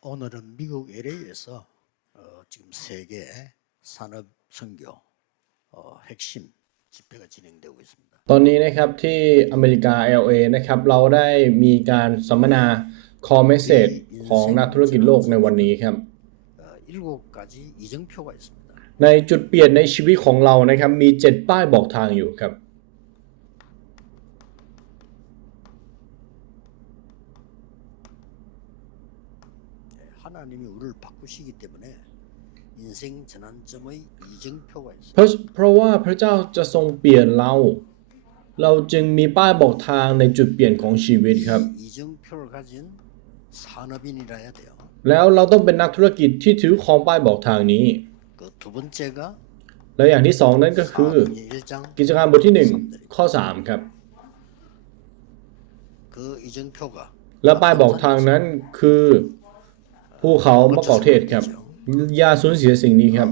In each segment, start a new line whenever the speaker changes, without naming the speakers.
오늘은 미국 LA에서 어, 지금 세계 산업 선교 어, 핵심 집회가 진행되고 있습니다.
ตอนนี้นะครับที่อเมริกา LA นะครับเราได้มีการสัมมนา Core Message ของนักธุรกิจโลกในวันนี้ครับ
어, 일곱 가지 이정표가 있습니다.
ในจุดเปลี่ยนในชีวิตของเรานะครับมี 7 ป้ายบอกทางอยู่ครับ
하나님이 우리를 바꾸시기 때문에 인생 전환점의 이정표가 있습니다.
เพราะเพราะว่าพระเจ้าจะทรงเปลี่ยนเรา เราจึงมีป้ายบอกทางในจุดเปลี่ยนของชีวิตครับ
이 이정표를 가진 산업인이라야 돼요.
แล้วเราต้องเป็นนักธุรกิจที่ถือครองป้ายบอกทางนี้
그 두 번째가
แล้วอย่างที่สองนั่นก็คือ
사도행전 1장
กิจการบทที่ 1 ข้อ 3 ครับ
그 이정표가
และป้ายบอกทางนั้นคือ พวกเขามะกอกเทศครับ อย่าสูญเสียสิ่งนี้ครับ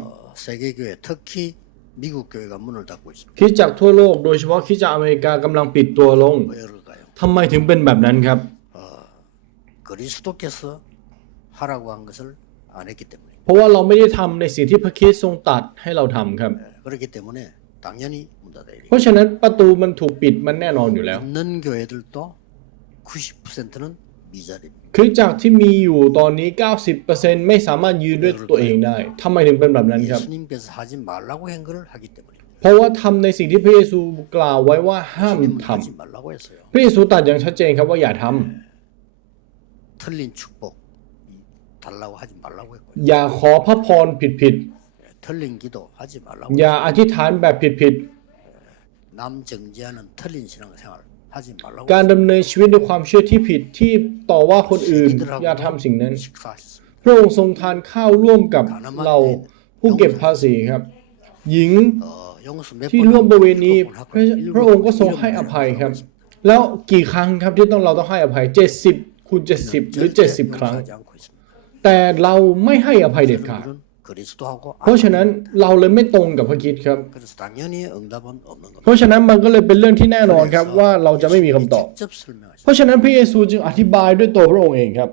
คิดจากทั่วโลกโดยเฉพาะคิดจากอเมริกากำลังปิดตัวลงทำไมถึงเป็นแบบนั้นครับเพราะว่าเราไม่ได้ทำในสิ่งที่พระคิดทรงตัดให้เราทำครับเพราะฉะนั้นประตูมันถูกปิดมันแน่นอนอยู่แล้ว คริสตจากที่มีอยู่ตอนนี้ 90%ไม่สามารถยืนด้วยตัวเองได้ทำไมถึงเป็นแบบนั้นครับ เพราะว่าทำในสิ่งที่พระเยซูกล่าวไว้ว่าห้ามทำพระเยซูตัดอย่างชัดเจนครับว่าอย่าทำอย่าขอพระพรผิด
ผิ
ดอย่าอธิษฐานแบบผิด
ผิ
ด การดำเนินชีวิตด้วยความเชื่อที่ผิดที่ต่อว่าคนอื่นอย่าทำสิ่งนั้น พระองค์ทรงทานข้าวร่วมกับเราผู้เก็บภาษีครับ หญิงที่ร่วมบริเวณ
นี้
พระองค์ก็ทรงให้อภัยครับ แล้วกี่ครั้งครับที่ต้องเราต้องให้อภัย 70คูณ70 หรือ 70 ครั้ง แต่เราไม่ให้อภัยเด็ดขาด เพราะฉะนั้นเราเลยไม่ตรงกับพระคิดครับ เพราะฉะนั้นมันก็เลยเป็นเรื่องที่แน่นอนครับว่าเราจะไม่มีคำตอบ เพราะฉะนั้นพระเยซูจึงอธิบายด้วยตัวพระองค์เองครับ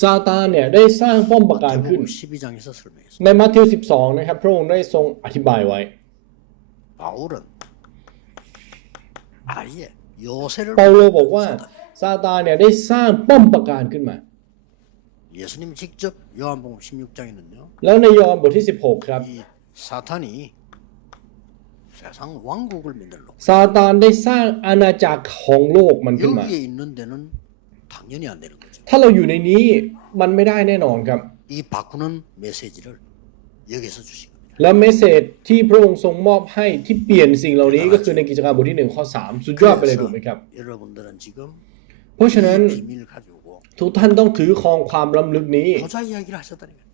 ซาตานเนี่ยได้สร้างป้อมปราการขึ้น ในมัทธิว 12 นะครับ พระองค์ได้ทรงอธิบายไว้ เปาโลบอกว่าซาตานเนี่ยได้สร้างป้อมปราการขึ้นมา
예수님 직접 요한복음 16장에는요.
แล้วในยอห์นบทที่ 16 ครับ
이 사탄이 세상 왕국을 만들러
ซาตานได้สร้างอาณาจักรของโลกมันขึ้นมา
여기에 있는 데는 당연히 안 되는 거죠.
ถ้าเราอยู่ในนี้มันไม่ได้แน่นอนครับ
이 바꾸는 메시지를 여기서 주신 겁니다.
และเมสเซจที่พระองค์ทรงมอบให้ที่เปลี่ยนสิ่งเหล่านี้ก็คือในกิจการบทที่ 1 ข้อ 3 สุดยอดไปเลยถูกไหมครับ
여러분들은 지금
เพราะฉะนั้น
이 비밀 가지고
ทุกท่านต้องถือครองความล้ำลึกนี้
보좌 이야기를 하셨다는 거예요.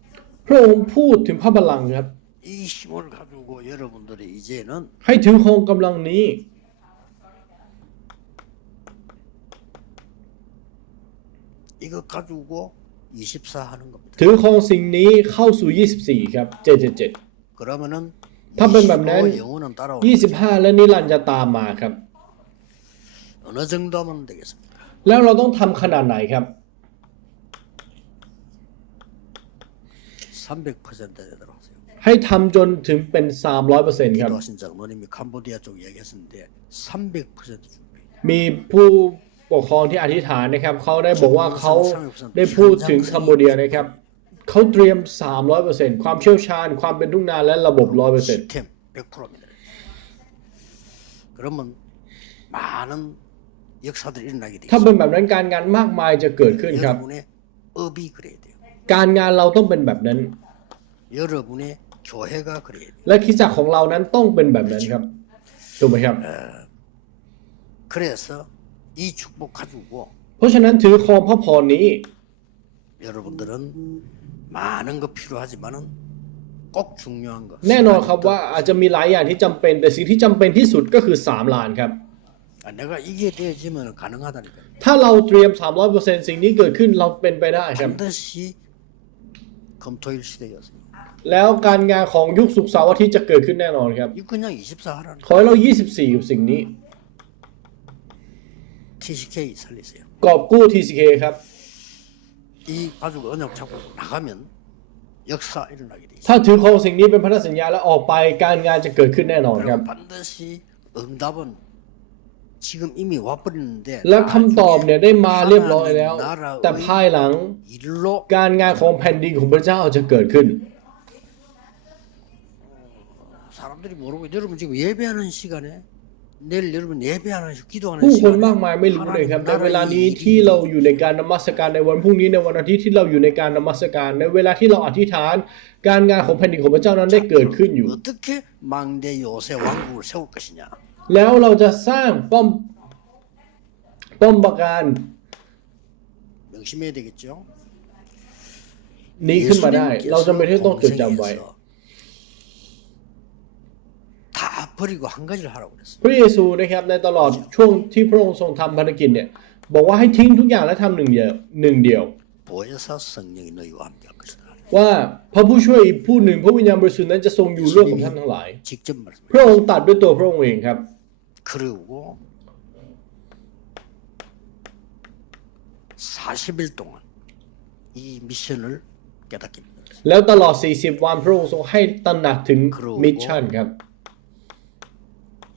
พระองค์พูดถึงพระบัลลังก์ครับ
이 힘을 가지고 여러분들이 이제는
ให้ถือครองกำลังนี้
이것 가지고 24 하는 겁니다.
ถือครองสิ่งนี้เข้าสู่ 24 ครับ 777 ถ้าเป็
นแบบนั้น
25 และนิรันดร์จะตามมาครับ แล้วเราต้องทำขนาดไหนครับ ให้ทำจนถึงเป็น 300%ครับมีผู้ปกครองที่อธิษฐานนะครับ เขาได้บอกว่าเขาได้พูดถึงคัมโบเดียนะครับ เขาเตรียม 300%ความเชี่ยวชาญ ความเป็นทุ่งนาและระบบ 100%
시스템 100%입니다. 그러면 많은 역사들이 일어나게 돼
ถ้า
있어요.
เป็นแบบนั้นการงานมากมายจะเกิดขึ้นครับ
여러분의 업이 그래야 돼요.
การงานเราต้องเป็นแบบนั้น
여러분의 교회가 그래야 돼요.
และคริสตจักรของเรานั้นต้องเป็นแบบนั้นครับถูกไหมครับ
그래서 이 축복 가지고
เพราะฉะนั้นถือครองพระพรนี้
여러분들은 많은 거 필요하지만은 꼭 중요한 거.
แน่นอนครับว่าอาจจะมีหลายอย่างที่จำเป็น แต่สิ่งที่จำเป็นที่สุดก็คือ 3 ล้านครับ
아, 내가 이게 되어지면 가능하다니까요.
ถ้าเราเตรียม 300%สิ่งนี้เกิดขึ้นเราเป็นไปได้ครับ
반드시 검토일 시대였습니다.
แล้วการงานของยุคสุขเสาร์อาทิตย์จะเกิดขึ้นแน่นอนครับ
이 그냥 24 하라는
ขอให้เรา 24 กับสิ่งนี้
TCK 살리세요.
กอบกู้ TCK ครับ
이 가지고 언약 잡고 나가면 역사 일어나게 돼 있어요.
ถ้าถือของสิ่งนี้เป็นพันธสัญญาแล้วออกไปการงานจะเกิดขึ้นแน่นอนครับ
그리고 반드시 응답은 지금 이미 와버리는데
และคำตอบเนี่ยได้มาเรียบร้อยแล้ว แต่ภายหลัง
일로
การงานของแผ่นดินของพระเจ้าจะเกิดขึ้น
사람들이 모르고 여러분 지금 예배하는 시간에
ผู้คนมากมายไม่รู้เลยครับในเวลานี้ที่เราอยู่ในการนมัสการในวันพรุ่งนี้ในวันอาทิตย์ที่เราอยู่ในการนมัสการ ในเวลาที่เราอธิษฐาน การงานของแผ่นดินของพระเจ้านั้นได้เกิดขึ้นอยู่ แล้วเราจะสร้างป้อมป้อมปราการนี้ขึ้นมาได้ เราจะไม่ที่ต้องจดจำไว้
다 버리고 한 가지를 하라고 그랬어요
พระเยซูนะครับในตลอดช่วงที่พระองค์ทรงทำภารกิจเนี่ยบอกว่าให้ทิ้งทุกอย่างและทำหนึ่งเดียวหนึ่งเดียว
보혜사 성령이 너희와 함께할 것이다
ว่าพระผู้ช่วยอีกผู้หนึ่งพระวิญญาณบริสุทธิ์นั้นจะทรงอยู่ร่วมกับท่านทั้งหลาย
직접 말씀해요
พระองค์ตัดด้วยตัวพระองค์เองครับ
그리고 40일 동안 이 미션을 깨닫게 합니다
แล้วตลอด 40 วันพระองค์ทรงให้ตระหนักถึง
ครู
มิชชั่นครับ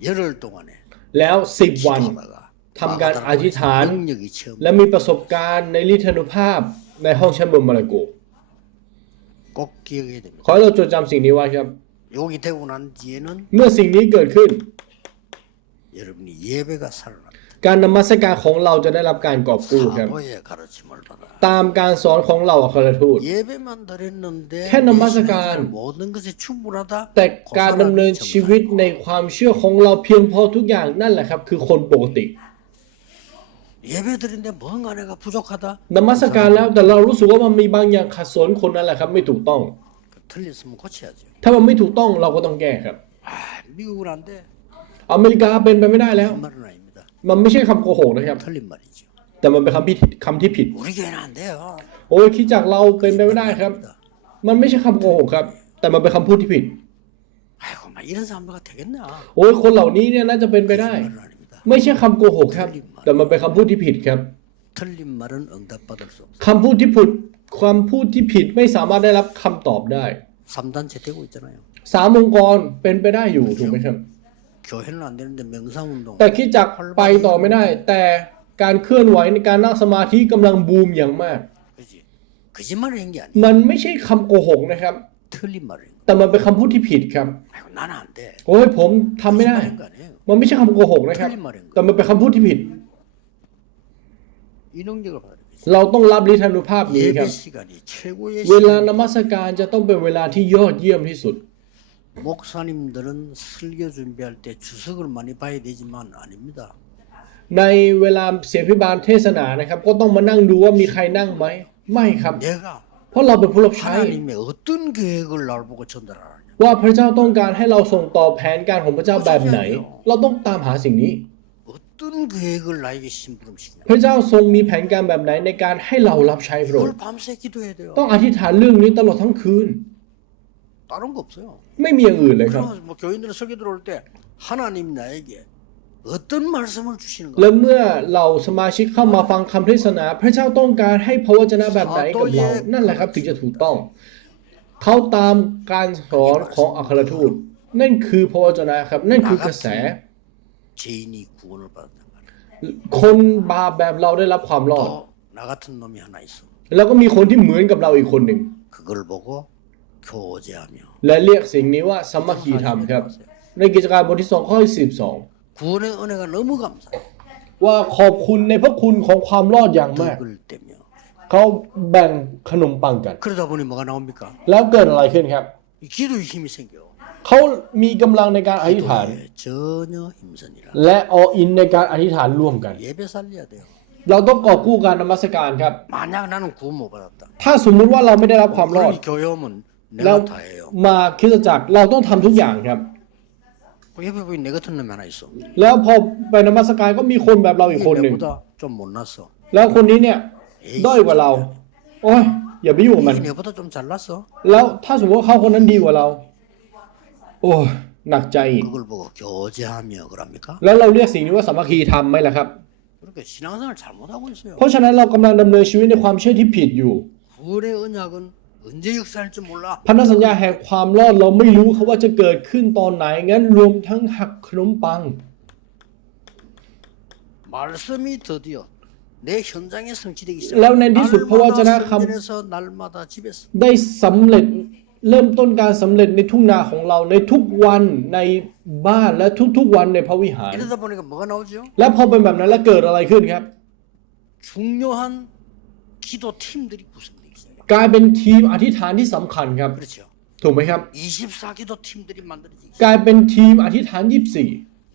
열흘 동안에
แล้ว 10 วัน
기도하다가
ทำการอธิษฐาน
능력이 처음
และมีประสบการณ์ในลิทานุภาพในห้องชั้นบนมาลาโก
꼭 기억해야 됩니다
ขอให้เราจดจำสิ่งนี้ไว้ครับ
여기 되고 난 뒤에는
เมื่อสิ่งนี้เกิดขึ้น
여러분이 예배가 살아납니다
การนมัสการของเราจะได้รับการกอบกู้ครับ
사모의 가르침을 받아
ตามการสอนของเราอัครทูต
แค่นมัสการ
แต่การดำเนินชีวิตในความเชื่อของเราเพียงพอทุกอย่างนั่นแหละครับ คือคนปกติ นมัสการแล้วแต่เรารู้สึกว่ามันมีบางอย่างขัดสนคนนั่นแหละครับ ไม่ถูกต้อง ถ้ามันไม่ถูกต้องเราก็ต้องแก้ครับ อเมริกาเป็นไปไม่ได้แล้ว มันไม่ใช่คำโกหกนะครับ แต่มันเป็นคำที่คำที่ผิด โอ้ยคิดจากเราเป็นไปไม่ได้ครับ มันไม่ใช่คำโกหกครับ แต่มันเป็นคำพูดที่ผิดโอ้ยคนเหล่านี้เนี่ยน่าจะเป็นไปได้ ไม่ใช่คำโกหกครับ แต่มันเป็นคำพูดที่ผิดครับคำพูดที่ผิดความพูดที่ผิดไม่สามารถได้รับคำตอบได้สามองค์กรเป็นไปได้อยู่ถูกไหมครับแต่คิดจากไปต่อไม่ได้ แต่ การเคลื่อนไหวในการนั่งสมาธิกำลังบูมอย่างมาก
그지 거짓말을 한 게 아니야
มันไม่ใช่คำโกหกนะครับ
틀린 말을 한 거야
แต่มันเป็นคำพูดที่ผิดครับ
아이고 나는 안돼
โอ้ยผมทำไม่ได้
거짓말한 거 아니에요
มันไม่ใช่คำโกหกนะครับ
틀린 말인
แต่มันเป็นคำพูดที่ผิด
이 능력을 받아야 돼
เราต้องรับฤทธานุภาพนี้ค
예배
รับ
시간이 최고의
เวลา
시간
นมัสการจะต้องเป็นเวลาที่ยอดเยี่ยมที่สุด
목사님들은 설교 준비할 때 주석을 많이 봐야 되지만 아닙니다
ในเวลาเสียพิบาลเทศนานะครับ ก็ต้องมานั่งดูว่ามีใครนั่งไหม ไม่ครับ
내가
เพราะเราเป็นผู้รับใช้
하나님의 어떤 계획을 나를 보고 전달하느냐
ว่าพระเจ้าต้องการให้เราส่งต่อแผนการของพระเจ้าแบบไหน เราต้องตามหาสิ่งนี้
어떤 계획을 나에게 심부름시키냐
พระเจ้าทรงมีแผนการแบบไหนในการให้เรารับใช้พระอง
그걸
ค์
밤새 기도해야 돼요
ต้องอธิษฐานเรื่องนี้ตลอดทั้งคืน
다른 거 없어요
ไม่มีอย่างอื่นเลยครับ
그러면 뭐 교인들은 설교 들어올 때 하나님 나에게
และเมื่อเราสมาชิกเข้ามาฟังคำเทศนา พระเจ้าต้องการให้พระวจนะแบบไหนกับเรา นั่นแหละครับถึงจะถูกต้อง เขาตามการสอนของอัครทูต นั่นคือพระวจนะครับ นั่นคือกระแส คนบาปแบบเราได้รับความรอด แล้วก็มีคนที่เหมือนกับเราอีกคนหนึ่ง และเรียกสิ่งนี้ว่าสมัคคีธรรมครับ ในกิจการบทที่สองข้อสิบสอง
구원의 은혜가 너무 감사해
ว่าขอบคุณในพระคุณของความรอดอย่างมาก
덕을 떼며
เขาแบ่งขนมปังกัน
그러다 보니 뭐가 나옵니까?
แล้วเกิดอะไรขึ้นครับ
이 기도의 힘이 생겨
เขามีกำลังในการอธิษฐาน
기도에 전혀 힘선이라
และออินในการอธิษฐานร่วมกัน
예배 살려야 돼요
เราต้องกอบกู้การนมัสการครับ
만약 나는 구원 못 받았다
ถ้าสมมุติว่าเราไม่ได้รับความรอด
그럼 교회 오면
แล้ว
내가 다 해요
มาคริสตจักรเราต้องทำทุกอย่างครับ
그 옆에 보니 내 같은 놈이 하나 있어
แล้วพอไปนมัสการก็มีคนแบบเราอีก
이게
คนหนึ่ง
내보다 좀 못났어
แล้วคนนี้เนี่ยด้อยกว่าเรา โอ้ย อย่าไปยุ่งกับมัน
이 내보다 좀 잘났어.
แล้วถ้าสมมติว่าเขาคนนั้นดีกว่าเรา โอ้ยหนักใจอีก
그걸 보고 교제하며 그럽니까?
แล้วเราเรียกสิ่งนี้ว่าสามัคคีธรรมไหมล่ะครับ
그렇게 신앙생활 잘못하고 있어요.
เพราะฉะนั้นเรากำลังดำเนินชีวิตในความเชื่อที่ผิดอยู่
구원의 언약은 언제 역사할지 몰라.
พันธสัญญาแห่งความรอดเราไม่รู้ครับว่าจะเกิดขึ้นตอนไหนงั้นรวมทั้งหักขนมปังแล้วในที่สุดพระวจนะคำได้สำเร็จเริ่มต้นการสำเร็จในทุ่งนาของเราในทุกวันในบ้านและทุกๆวันในพระวิหาร และพอเป็นแบบนั้นแล้วเกิดอะไรขึ้นครับ
중요한 기도 팀들이 구성되기 시작해요.
กลายเป็นทีมอธิษฐานที่สำคัญครับ
그렇죠.
ถูกไหมครับ
24 기도 팀들이 만들어지기
ก
시작.
ลายเป็นทีมอธิษฐาน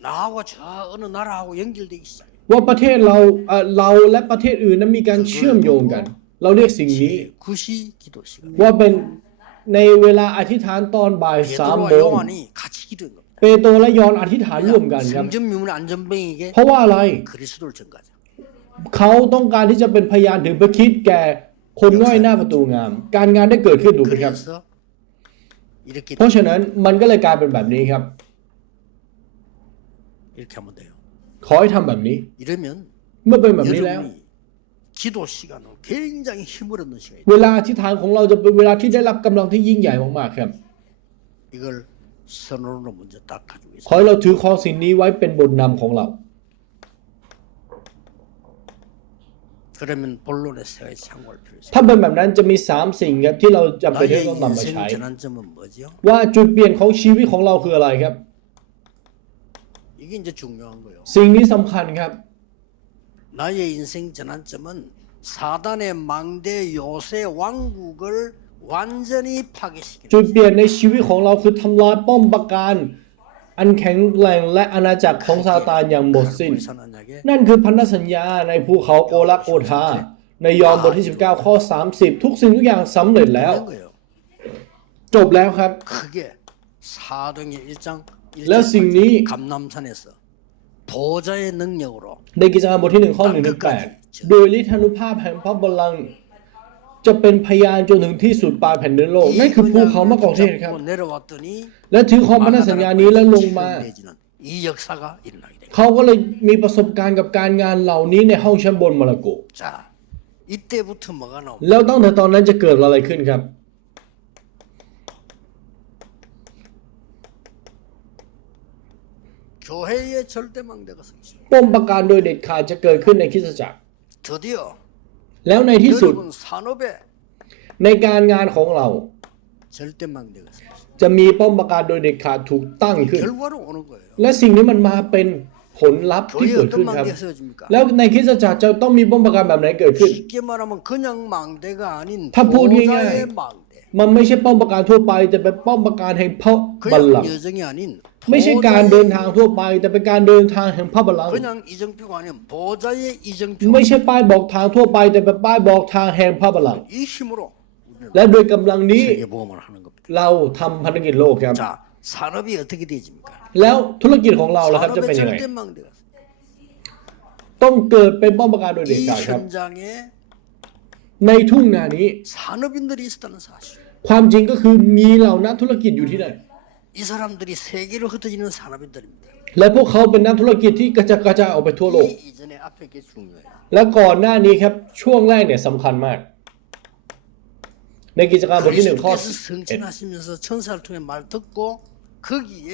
나하고 저 어느 나라하고 연결되기 시작해요.
24 ว่าประเทศเราเอ่อเราและประเทศอื่นนั้นมีการเชื่อมโยงกัน เราเรียกสิ่งนี้
구시 기도 시간.
ว่าเป็นในเวลาอธิษฐานตอนบ่ายสาม
베드로와
โมง
요한이 같이 기도한 겁니다.
เปโตรและยอห์นอธิษฐานร่วมกันครับ
성전미문 안전병에게
เพราะว่าอะไร
그리스도를 전가하자.
เขาต้องการที่จะเป็นพยานถึงพระคริดแก่ คนง่อยหน้าประตูงาม การงานได้เกิดขึ้นถูกไหมครับ เพราะฉะนั้นมันก็เลยกลายเป็นแบบนี้ครับขอให้ทำแบบนี้เมื่อเป็นแบบนี้แล้วเวลาที่ทางของเราจะเป็นเวลาที่ได้รับกำลังที่ยิ่งใหญ่มากๆครับขอให้เราถือข้องสิ่งนี้ไว้เป็นบทนำของเรา
그러면 본론의 세 가지 참고할 필요 있어요.
ถ้าเป็นแบบนั้นจะมี 3 สิ่งครับที่เราจำเป็นที่
나의
ต้องนำมา
인생
ใช้
전환점은 뭐죠?
ว่าจุดเปลี่ยนของชีวิตของเราคืออะไรครับ
이게 이제 중요한 거예요.
สิ่งนี้สำคัญครับ
나의 인생 전환점은 사단의 망대 요새 왕국을 완전히 파괴시키는
จุดเปลี่ยนในชีวิตของเราคือทำลายป้อมปราการ อันแข็งแรงและอาณาจักรของซาตานอย่างหมดสิ้น นั่นคือพันธสัญญาในภูเขาโกลาโกธาในยอห์นบทที่ 19 ข้อ 30 ทุกสิ่งทุกอย่างสำเร็จแล้ว จบแล้วครับ แล้วสิ่งนี้ในกิจการบทที่หนึ่งข้อหนึ่งแปดโดยฤทธานุภาพแห่งพระบัลลังก์ จะเป็นพยานจนถึงที่สุดปลายแผ่นดินโลกนั่นคือภูเขามะกอกเทศครับ และถือความพันธสัญญานี้แล้วลงมาเขาก็เลยมีประสบการณ์กับการงานเหล่านี้ในห้องชั้นบนมา
ลาโก
แล้วตั้งแต่ตอนนั้นจะเกิดอะไรขึ้นครับปมประการโดยเด็ดขาดจะเกิดขึ้นในคิสจักร แล้วในที่สุด ในการงานของเรา จะมีป้อมประการโดยเด็ดขาดถูกตั้งขึ้น และสิ่งนี้มันมาเป็นผลลัพธ์ที่เกิดขึ้นครับ แล้วในคริสตจักรจะต้องมีป้อมประการแบบไหนเกิดขึ้น ถ้าพู
ดง่ายๆ
มันไม่ใช่ป้อมประการทั่วไปจะเป็นป้อมประการแห่งพระบัลลังก์ ไม่ใช่การเดินทางทั่วไป แต่เป็นการเดินทางแห่งพระบัลลังก์ไม่ใช่ป้ายบอกทางทั่วไป แต่เป็นป้ายบอกทางแห่งพระบัลลังก์และโดยกำลังนี้เราทำพันธกิจโลกครับแล้วธุรกิจของเราล่ะครับจะเป็นยังไงต้องเกิดเป็นป้อมประการโดยเด็ดขาดครับในทุ่งนานี้ความจริงก็คือมีเหล่านักธุรกิจอยู่ที่ไหน
이 사람들이 세계를 흩어지는 산업인들입니다.
และพวกเขาเป็นนักธุรกิจที่กระจายกระจายออกไปทั่วโลก
이 이전에 앞에 게 중요해요.
และก่อนหน้านี้ครับช่วงแรกเนี่ยสำคัญมาก ในกิจการบทที่หนึ่งข้อ
그리스도께서 승천하시면서 천사를 통해 말 듣고 거기에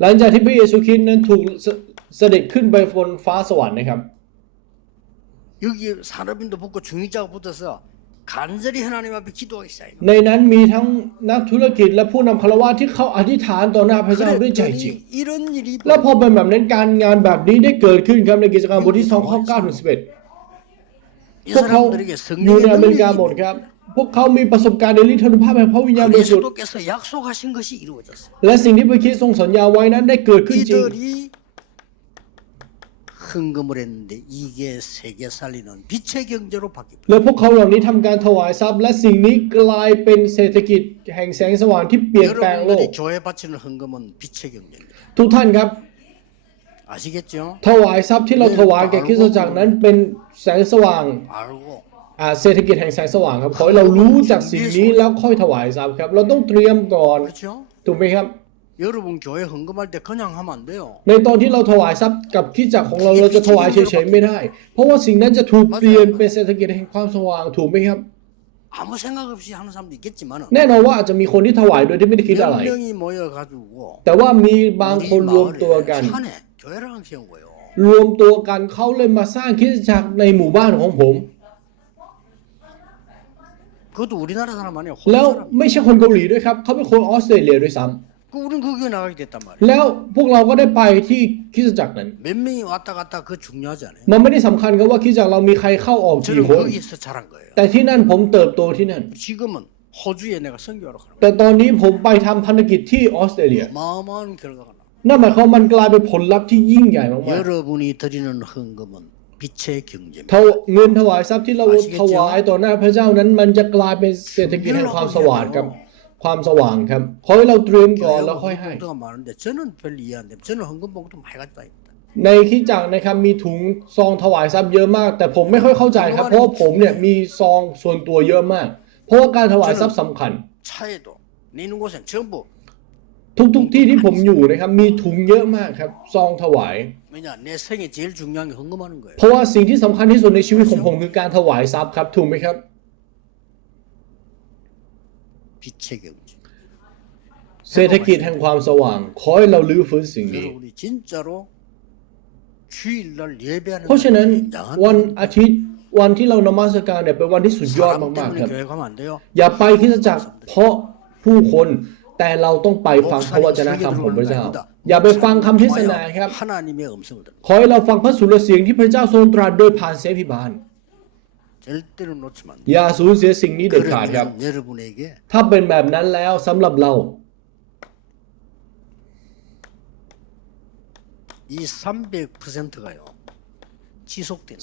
หลังจากที่พระเยซูคริสต์นั้นถูกเสเสด็จขึ้นไปบนฟ้าสวรรค์นะครับ
여기 산업인도 붙고 중위자가 붙어서 간절히 하나님 앞에 기도하기 시작해요.
ในนั้นมีทั้งนักธุรกิจและผู้นำคารวะที่เขาอธิษฐานต่อหน้าพระเจ้าด้วยใจจริง
그랬더니 이런 일이
แล้วพอเป็นแบบนั้นการงานแบบนี้ได้เกิดขึ้นครับในกิจการบทที่2ข้อ9ถึง11
이
พวกเขา
사람들에게
อยู่ใน
성령의
อเมริกา
능력이
หมดครับ พวกเขามีประสบการณ์ในฤทธานุภาพแห่งพระวิญญาณบริสุทธิ์
그리스도께서 약속하신 것이 이루어졌어요.
และสิ่งที่พระคริสต์ทรงสัญญาไว้นั้นได้เกิดขึ้นจริง
이들이 헌금을 했는데 이게 세계 살리는 빛의 경제로 바뀝니다.
แล้วพวกเขาเหล่านี้ทำการถวายทรัพย์ และสิ่งนี้กลายเป็นเศรษฐกิจแห่งแสงสว่างที่เปลี่ยนแปลงโลก
여러분들이 교회 바치는 헌금은 빛의 경제입니다.
ทุกท่านครับ
아시겠죠?
ถวายทรัพย์ที่เราถวายแก่คริสตจักรนั้นเป็นแสงสว่าง
알고
อ่าเศรษฐกิจแห่งแสงสว่างครับขอให้เรารู้จากสิ่งนี้แล้วค่อยถวายทรัพย์ครับ เราต้องเตรียมก่อน
그렇죠?
ถูกไหมครับ
여러분 교회 헌금할 때 그냥 하면 안 돼요.
ในตอนที่เราถวายทรัพย์กับคริดจักรของเราเราจะถวายเฉยๆไม่ได้ เพราะว่าสิ่งนั้นจะถูกเปลี่ยนเป็นเศรษฐกิจแห่งความสว่างถูกไหมครับ
아무 생각 없이 하는 사람도 있겠지만은
แน่นอนว่าอาจจะมีคนที่ถวายโดยที่ไม่ได้คิดอะไร
몇 명이 모여 가지고
แต่ว่ามีบางคน
우리
รวมตัวกัน
마을에 산에 교회를 하나 세운 거예요.
รวมตัวกันเขาเลยมาสร้างคริดจักรในหมู่บ้านของผม
그것도 우리나라 사람 아니에요.
แล้ว
호주 사람.
ไม่ใช่คนเกาหลีด้วยครับเขาเป็นคนออสเตรเลียด้วยซ้
그 우린 그 교회 나가게 됐단 ำ 말이에요.
แล้วพวกเราก็ได้ไปที่คริดจักรนั้น
몇 명이 왔다 갔다 그 중요하지 않아요.
มันไม่ได้สำคัญครับว่าคริดจักรเรามีใครเข้าออกกี่
저는
คน
거기서 자란 거예요.
แต่ที่นั่นผมเติบโตที่นั่น
지금은 호주에 내가 선교하러 가는
แต่ตอนนี้ผมไปทำพันธกิจที่ออสเตรเลีย
거예요. 어마어마한 결과가 나.
นั่นหมายความว่ามันกลายเป็นผลลัพธ์ที่ยิ่งใหญ่มาก
여러분이 드리는 헌금은 빛의 경제입니다.
ๆเท่าเงินถวายทรัพย์ที่เราถวายต่อหน้าพระเจ้านั้น มันจะกลายเป็นเศรษฐกิจแห่งความสว่างครับ ความสว่างครับขอให้เราเตรียมก่อนแล้วค่อยให้ ในคิดจักนะครับมีถุงซองถวายทรัพย์เยอะมาก แต่ผมไม่ค่อยเข้าใจครับ เพราะผมเนี่ยมีซองส่วนตัวเยอะมาก เพราะว่าการถวายทรัพย์สำคัญ
ทุก
ทุกที่ที่ผมอยู่นะครับ มีถุงเยอะมากครับ ซองถวาย เพราะว่าสิ่งที่สำคัญที่สุดในชีวิตของผมคือการถวายทรัพย์ครับถูกไหมครับ
빛의 경제.
เศรษฐกิจแห่งความสว่าง ขอให้เราลื้อฟื้นสิ่งนี้
여러분이 진짜로 주일날 예배하는
เพราะฉะนั้น
굉장한
วันอาทิตย์วันที่เรานมัสการเนี่ยเป็นวันที่สุดยอด
사람
มากๆ
때문에
ครับ
교회 가면 안 돼요.
อย่าไปคริสตจักรเพราะผู้คนแต่เราต้องไปฟังพระวจนะคำของพระเจ้า อย่าไปฟังคำเทศนาครับ
하나님의 음성을 듣는
ขอให้เราฟังพระสุรเสียงที่พระเจ้าทรงตรัสโดยผ่านเสพิบาล อย่าสูญเสียสิ่งนี้เด็ดขาดครับ ถ้าเป็นแบบนั้นแล้วสำหรับเรา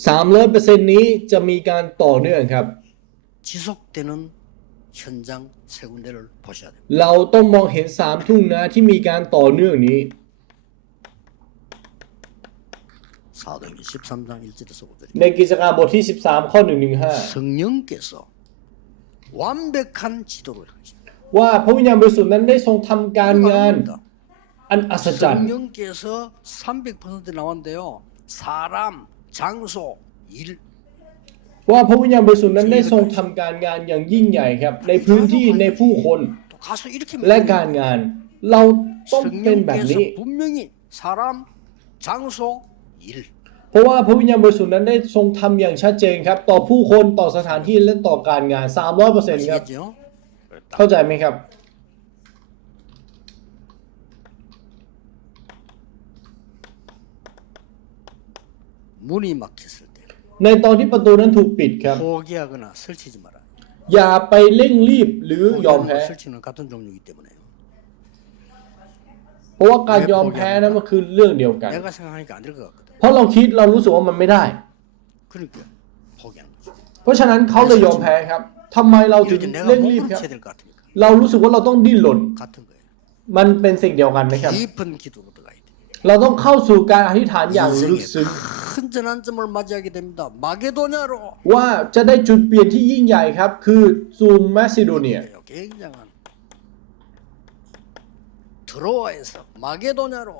สามร้อยเป
อร์เซ็นต์นี้จะมีการต่อเนื่องครับเราต้องมองเห็นสามทุ่งนะที่มีการต่อเนื่องนี้
사도행전 13장 1절에서 5절.
ในกิจการบทที่ 13 ข้อ 115
성령께서 완벽한 지도를 하십니다.
ว่าพระวิญญาณบริสุทธิ์นั้นได้ทรงทำการงาน
말합니다.
อันอัศจรรย์
성령께서 300% 나왔는데요. 사람, 장소, 일
ว่าพระวิญญาณบริสุทธิ์นั้นได้ทรงทำการงานอย่างยิ่งใหญ่ครับ ในพื้นที่ในผู้คน
또 가서 이렇게
และ
말합니다.
การงาน เราต้องเป็นแบบ
성령께서
นี้
분명히 사람, 장소, 일
เพราะว่าพระวิญญาณบริสุทธิ์นั้นได้ทรงทำอย่างชัดเจนครับ ต่อผู้คนต่อสถานที่และต่อการงาน 300%ครับ เข้าใจไหมครับ ในตอนที่ประตูนั้นถูกปิดครับ อย่าไปเร่งรีบหรือยอมแพ้เพราะว่าการยอมแพ้นั้นก็คือเรื่องเดียวกัน เพราะเราคิดเรารู้สึกว่ามันไม่ได้ เพราะฉะนั้นเขาเลยยอมแพ้ครับ ทำไมเราถึงเร่งรีบครับเรารู้สึกว่าเราต้องดิ้นรนมันเป็นสิ่งเดียวกันไหมครับ เราต้องเข้าสู่การอธิษฐานอย่างลึกซึ้งว่าจะได้จุดเปลี่ยนที่ยิ่งใหญ่ครับ คือซูมมาซิโดเนีย
โตรอนโตมาเกดอนยาโร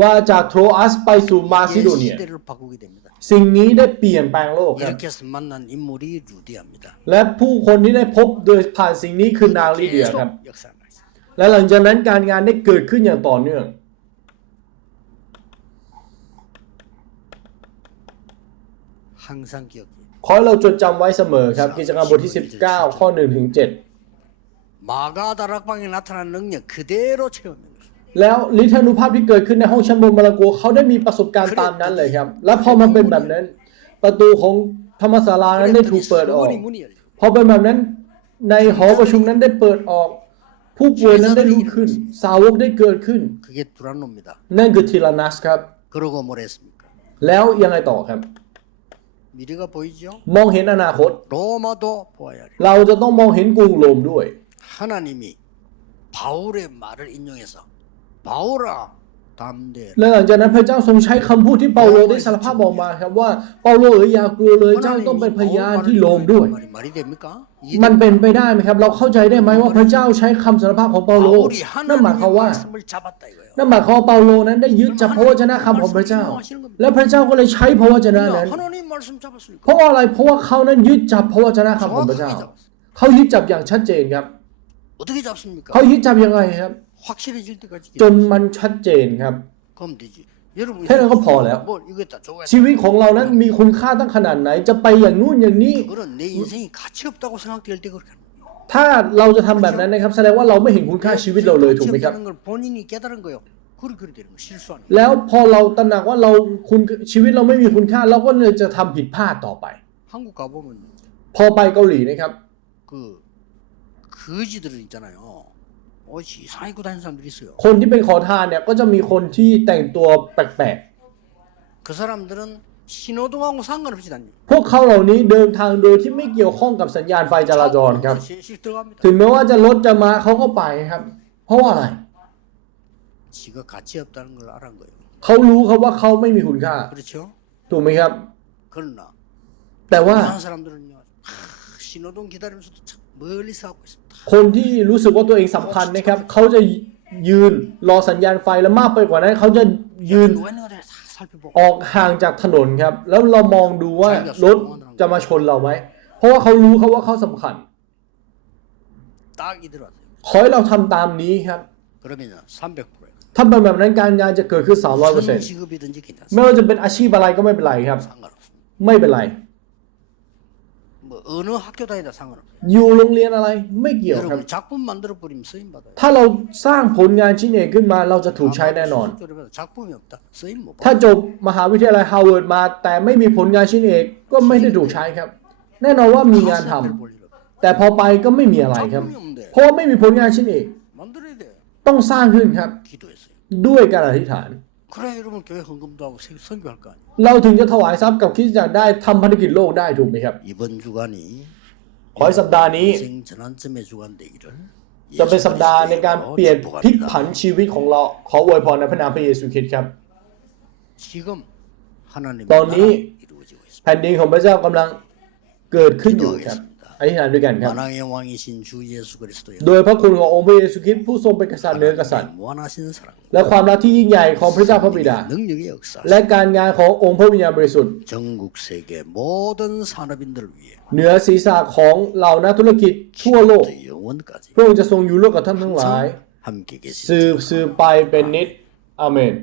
ว่าจากโทรอัสไปสู่มาซิ
이게
โดเนีย
시대를 바꾸게 됩니다.
สิ่งนี้ได้เปลี่ยนแปลงโลกครับ
이렇게 해서 만난 인물이 루디아입니다.
และผู้คนที่ได้พบโดยผ่านสิ่งนี้คือนางลิเดียครับ
계속 역사가 있습니다.
และหลังจากนั้นการงานได้เกิดขึ้นอย่างต่อเนื่อง
항상 기억해.
ขอให้เราจดจำไว้เสมอครับ กิจกรรมบทที่ 19 ข้อ1ถึง7
마가다락방에 나타난 능력 그대로 체험하는 것입니다.
แล้วฤทธานุภาพที่เกิดขึ้นในห้องชั้นบนมาลาโกเขาได้มีประสบการณ์ตามนั้นเลยครับ และพอมันเป็นแบบนั้น ประตูของธรรมศาลานั้นได้ถูกเปิดออก
서원이 문이 열려.
พอเป็นแบบนั้นในหอประชุมนั้นได้เปิดออก ผู้ป่วยนั้นได้ลุกขึ้น สาวกได้เกิดขึ้น
그게 두란노입니다.
นั่นคือทีลานัสครับ
그러고 뭘 했습니까?
แล้วยังไงต่อครับ
미래가 보이죠?
มองเห็นอนาคต
로마도 보아야 해.
เราจะต้องมองเห็นกรุงโรมด้วย
하나님이 바울의 말을 인용해서 Paura
และหลังจากนั้นพระเจ้าทรงใช้คำพูดที่เปาโลได้สารภาพบอกมาครับว่าเปาโลหรือย่ากลัวเลยเจ้าต้องเป็นพยานที่โลมด้วย มันเป็นไปได้ไหมครับ เราเข้าใจได้ไหมว่าพระเจ้าใช้คำสารภาพของเปาโลนั่นหมายความว่านั่นหมายความเปาโลนั้นได้ยึดจับพระวจนะคำของพระเจ้า และพระเจ้าก็เลยใช้พระวจนะนั้นเพราะอะไรเพราะว่าเขานั้นยึดจับพระวจนะคำของพระเจ้า เขายึดจับอย่างชัดเจนครับเขายึดจับยังไงครับ
확실해질 때까지
จนมันชัดเจนครับ
그럼 되지. 여러분
태어난 거 봐요.
뭘 이거다 저거
ชีวิตของเรานั้นมีคุณค่าตั้งขนาดไหน จะไปอย่างนู่นอย่างนี้
그런 내 인생이 가치 없다고 생각될 때 그렇게 하는 거예요.
ถ้าเราจะทำแบบนั้นนะครับ แสดงว่าเราไม่เห็นคุณค่าชีวิตเราเลยถูกไหมครับ
가치 없다는 걸 본인이 깨달은 거예요. 그렇게 그렇게 되는 거 실수하는 거.
แล้วพอเราตระหนักว่าเราคุณชีวิตเราไม่มีคุณค่า เราก็เลยจะทำผิดพลาดต่อไป
한국 가보면
พอไปเกาหลีนะครับ
그 거지들 있잖아요. 어지 이상하게 입고 다니는 사람들이 있어요.
คนที่เป็นขอทานเนี่ยก็จะมีคนที่แต่งตัวแปลก
그 사람들은 신호등하고 상관없이 다녀요.
ๆ พวกเขาเหล่านี้เดินทางโดยที่ไม่เกี่ยวข้องกับสัญญาณไฟจราจรครับ
실실 들어갑니다.
ถึงแม้ว่าจะรถจะมาเขาก็ไปครับ เพราะว่าอะไร
지가 가치 없다는 걸 알은 거예요.
เขารู้ครับว่าเขาไม่มีคุณค่า
그렇죠?
ถูกไหมครับ
그러나
แต่ว่า
이상한 사람들은요. 아, 신호등 기다리면서도 참
คนที่รู้สึกว่าตัวเองสำคัญนะครับ เขาจะยืนรอสัญญาณไฟและมากไปกว่านั้น เขาจะยืนออกห่างจากถนนครับ แล้วเรามองดูว่ารถจะมาชนเราไหม เพราะว่าเขารู้เขาว่าเขาสำคัญขอให้เราทำตามนี้ครับถ้าเป็นแบบนั้นการงานจะเกิดขึ้น300%ไม่ว่าจะเป็นอาชีพอะไรก็ไม่เป็นไรครับ ไม่เป็นไร
어느 학교 다니다 상관없어요.
อยู่โรงเรียนอะไรไม่เกี่ยวครับ
여러분 작품 만들어 버리면 쓰임 받아요.
ถ้าเราสร้างผลงานชิ้นเอกขึ้นมาเราจะถูกใช้แน่นอน
수학교를 작품이 없다. 쓰임 못
ถ้า
받아.
จบมหาวิทยาลัยฮาร์วาร์ดมา แต่ไม่มีผลงานชิ้นเอกก็ไม่ได้ถูกใช้ครับ แน่นอนว่ามีงานทำ
학생들 볼 일 없다.
แต่พอไปก็ไม่มีอะไรครับ
작품이 없는데
เพราะว่าไม่มีผลงานชิ้นเอก
만들어야 돼.
ต้องสร้างขึ้นครับ
기도했어요.
ด้วยการอธิษฐาน
그래 여러분 교회 헌금도 하고 선- 선교할 거 아니에요.
เราถึงจะถวายทรัพย์กับคริสตจักรได้ทำภารกิจโลกได้ถูกไหมครับ
이번 주간이
ขอให้สัปดาห์นี้
인생 전환점의 주간 되기를
จะเป็นสัปดาห์ในการเปลี่ยนพลิกผัน
축복합니다.
ชีวิตของเรา ขออวยพรในพระนามพระเยซูคริสต์ครับ
지금 하나님의
너니
나라 이루어지고 있습니다.
แผ่นดินของพระเจ้ากำลังเกิดขึ้นอยู่ครับ อธิษฐานด้วยกันครับ
만왕의 왕이신 주 예수 그리스도여
โดยพระคุณขององค์พระเยซูคริสต์ผู้ทรงเป็นกษัตริย์เหนือกษัตริย์
무한하신 사랑
และความรักที่ยิ่งใหญ่ของพระเจ้าพระบิดา
능력의 역사
และการงานขององค์พระวิญญาณบริสุทธิ์
전국 세계 모든 산업인들을 위해
เหนือศีรษะของเหล่านักธุรกิจทั่วโลก
또 영원까지
พระองค์จะทรงอยู่ร่วมกับท่านทั้งหลาย
함께 계시는
สืบสืบไปเป็นนิจอาเมน